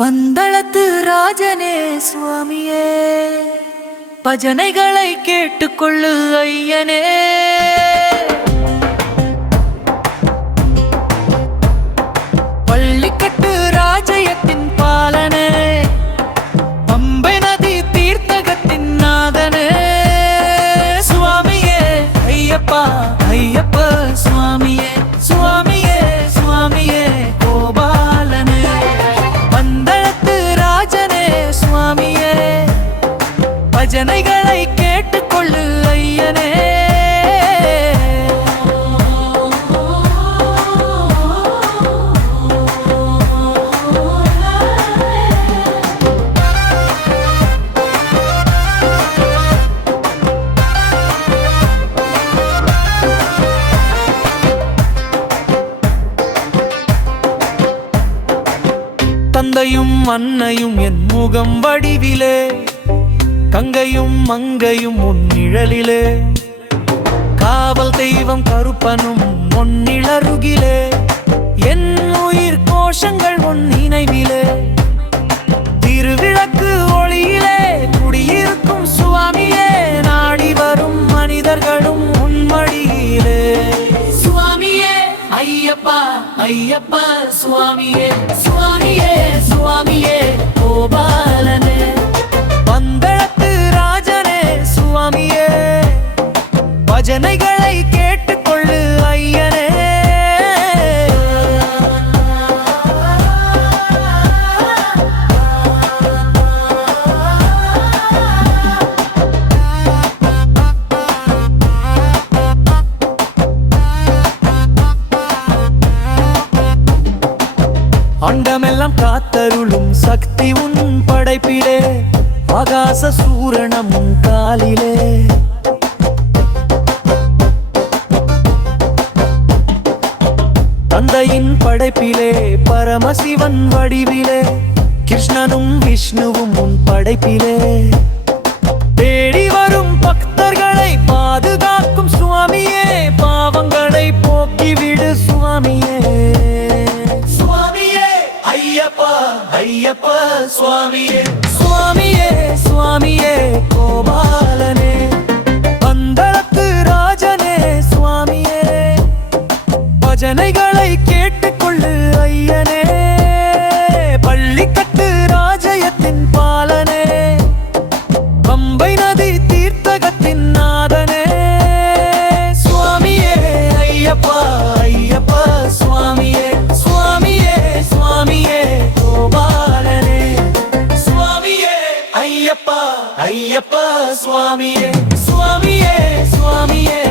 பந்தளத்து ராஜனே சுவாமியே, பஜனைகளை கேட்டுக்கொள்ளு ஐயனே. பள்ளிக்கட்டு ராஜயத்தின் பாலனே, பம்பை நதி தீர்த்தகத்தின் நாதனே. சுவாமியே ஐயப்பா ஐயப்ப சுவாமியே, சுவாமியே சுவாமியே கோபாலனே. பந்தளத்து ராஜனே சுவாமியே, பஜனைகளை கேட்டுக்கொள்ளு ஐயனே. தந்தையும் அன்னையும் என் முகம் வடிவிலே, கங்கையும் மங்கையும் உன் நிழலிலே, காவல் தெய்வம் கருப்பனும் உன் நிழருகிலே, என் உயிர் கோஷங்கள் உன் நினைவிலே. திருவிளக்கு ஒளியிலே குடியிருக்கும் சுவாமியே, நாடி வரும் மனிதர்களும் உன் மடியிலே. சுவாமியே ஐயப்பா ஐயப்ப சுவாமியே, சுவாமியே சுவாமியே கோபாலனே. பந்தளத்து ராஜனே சுவாமியே, பஜனைகளை கேட்டுக்கொள்ளு ஐயனே. அண்டமெல்லாம் காத்தருளும் சக்தி உன் படைப்பிலே, ஆகாச சூரணம் உன் காலிலே. தந்தையின் படைப்பிலே பரமசிவன் வடிவிலே, கிருஷ்ணனும் விஷ்ணுவும் உன் படைப்பிலே. தேடி வரும் பக்தர்களை பாதுகாக்கும் சுவாமியே, பாவங்களை போக்கிவிடு சுவாமியே. ஐயப்பா ஐயப்ப சுவாமியே, சுவாமியே சுவாமியே கோபாலனே. பந்தளத்து ராஜனே சுவாமியே, பஜனைகளை கேட்டுக்கொள்ளு ஐயனே. பள்ளிக்கட்டு ராஜயத்தின் பாலனே, பம்பை நதி தீர்த்தகத்தின் நாதனே. சுவாமியே ஐயப்பா ஐயப்ப சுவாமியே, சுவாமியே சுவாமியே கோபாலனே. சுவாமியே ஐயப்பா ஐயப்ப சுவாமியே, சுவாமியே சுவாமியே